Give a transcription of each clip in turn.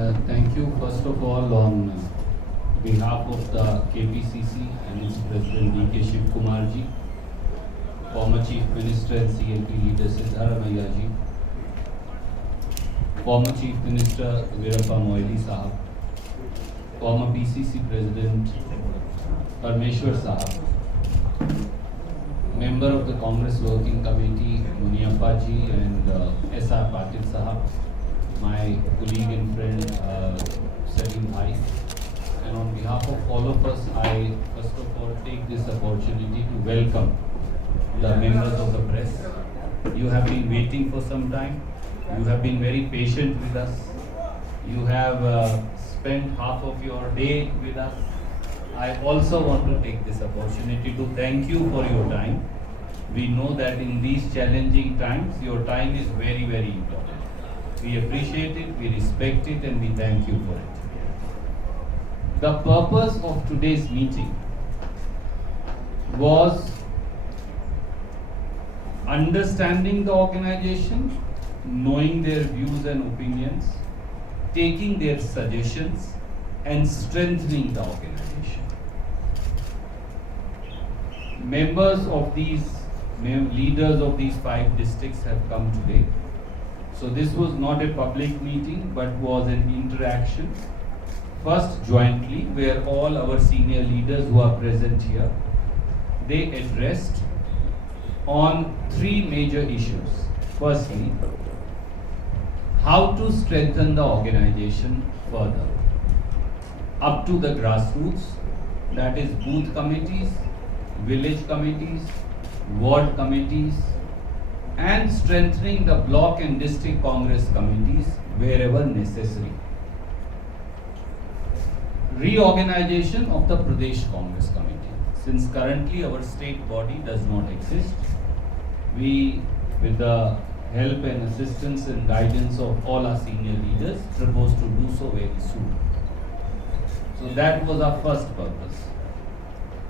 Thank you first of all on behalf of the KPCC and its President D.K. Shiv Kumar ji, former Chief Minister and CLP leader Siddharamaiah ji, former Chief Minister Veerappa Moily Sahab, former PCC President Parmeshwar Sahab, member of the Congress Working Committee Muniappa ji and S.R. Patil Sahab, my colleague and friend Salim Bhai, and on behalf of all of us, I first of all take this opportunity to welcome the members of the press. You have been waiting for some time. You have been very patient with us. You have spent half of your day with us. I also want to take this opportunity to thank you for your time. We know that in these challenging times, your time is very, very important. We appreciate it, we respect it, and we thank you for it. The purpose of today's meeting was understanding the organization, knowing their views and opinions, taking their suggestions, and strengthening the organization. Members of these leaders of these 5 districts have come today. So this was not a public meeting, but was an interaction. First jointly, where all our senior leaders who are present here, they addressed on 3 major issues. Firstly, how to strengthen the organization further up to the grassroots, that is booth committees, village committees, ward committees, and strengthening the block and district Congress committees wherever necessary. Reorganization of the Pradesh Congress Committee. Since currently our state body does not exist, we, with the help and assistance and guidance of all our senior leaders, propose to do so very soon. So that was our first purpose.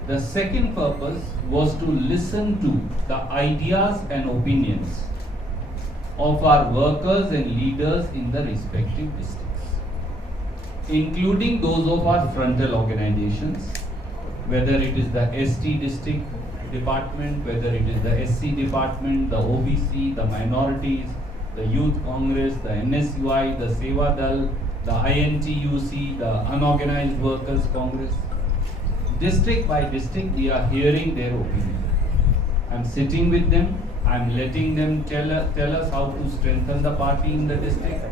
The second purpose was to listen to the ideas and opinions of our workers and leaders in the respective districts, including those of our frontal organizations, whether it is the ST district department, whether it is the SC department, the OBC, the minorities, the Youth Congress, the NSUI, the Seva Dal, the INTUC, the Unorganized Workers Congress. District by district, we are hearing their opinion. I'm sitting with them, I'm letting them tell us how to strengthen the party in the district,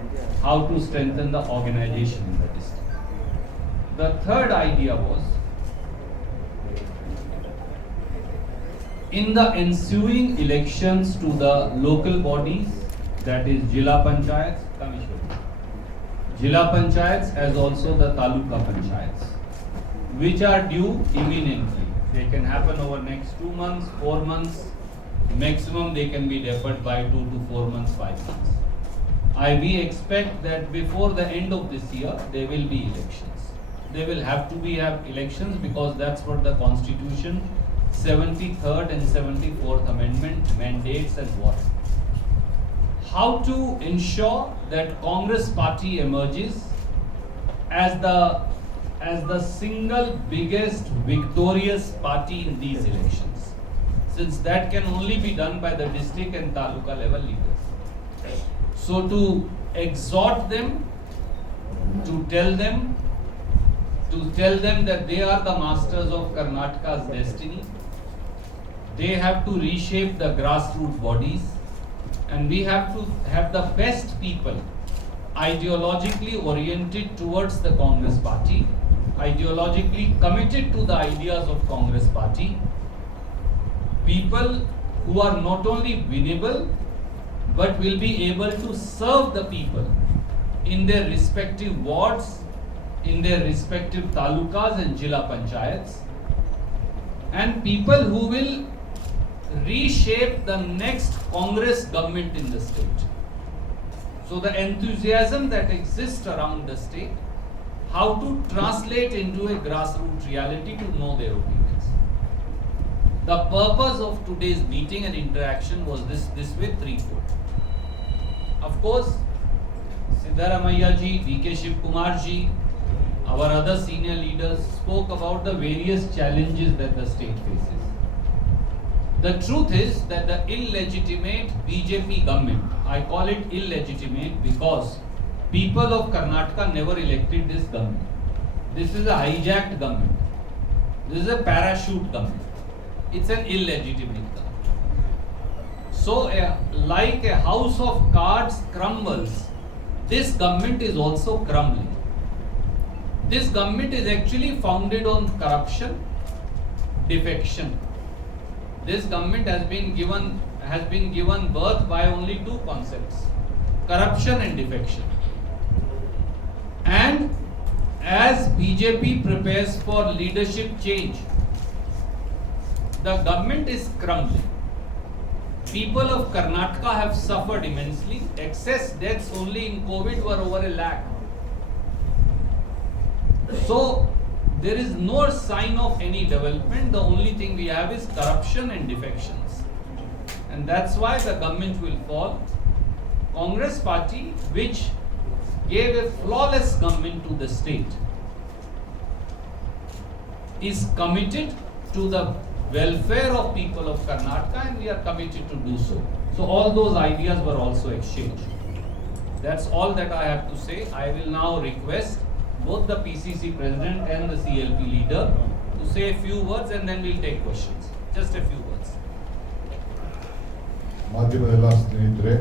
how to strengthen the organization in the district. The third idea was, in the ensuing elections to the local bodies, that is Jila Panchayats, Jila Panchayats as also the Taluka Panchayats, which are due imminently. They can happen over next 2 months, 4 months, maximum they can be deferred by 2 to 4 months, 5 months. We expect that before the end of this year, there will be elections. They will have elections because that's what the Constitution, 73rd and 74th Amendment mandates and what. How to ensure that Congress party emerges as the single biggest victorious party in these elections, since that can only be done by the district and taluka level leaders. So to exhort them, to tell them that they are the masters of Karnataka's destiny, they have to reshape the grassroots bodies, and we have to have the best people ideologically oriented towards the Congress party, ideologically committed to the ideas of Congress party, people who are not only winnable but will be able to serve the people in their respective wards, in their respective talukas and Jila Panchayats, and people who will reshape the next Congress government in the state. So the enthusiasm that exists around the state, how to translate into a grassroots reality to know their opinions. The purpose of today's meeting and interaction was this way threefold. Of course, Siddaramaiah ji, D.K. Shiv Kumar ji, our other senior leaders spoke about the various challenges that the state faces. The truth is that the illegitimate BJP government, I call it illegitimate because people of Karnataka never elected this government. This is a hijacked government. This is a parachute government. It's an illegitimate government. So, like a house of cards crumbles, this government is also crumbling. This government is actually founded on corruption, defection. This government has been given birth by only two concepts: corruption and defection. And as BJP prepares for leadership change, the government is crumbling. People of Karnataka have suffered immensely. Excess deaths only in COVID were over 1 lakh. So there is no sign of any development. The only thing we have is corruption and defections. And that's why the government will fall. Congress party, which gave a flawless government to the state, is committed to the welfare of people of Karnataka, and we are committed to do so. So all those ideas were also exchanged. That's all that I have to say. I will now request both the PCC president and the CLP leader to say a few words, and then we'll take questions. Just a few words. ಮಾಧ್ಯಮದ ಎಲ್ಲ ಸ್ನೇಹಿತರೆ,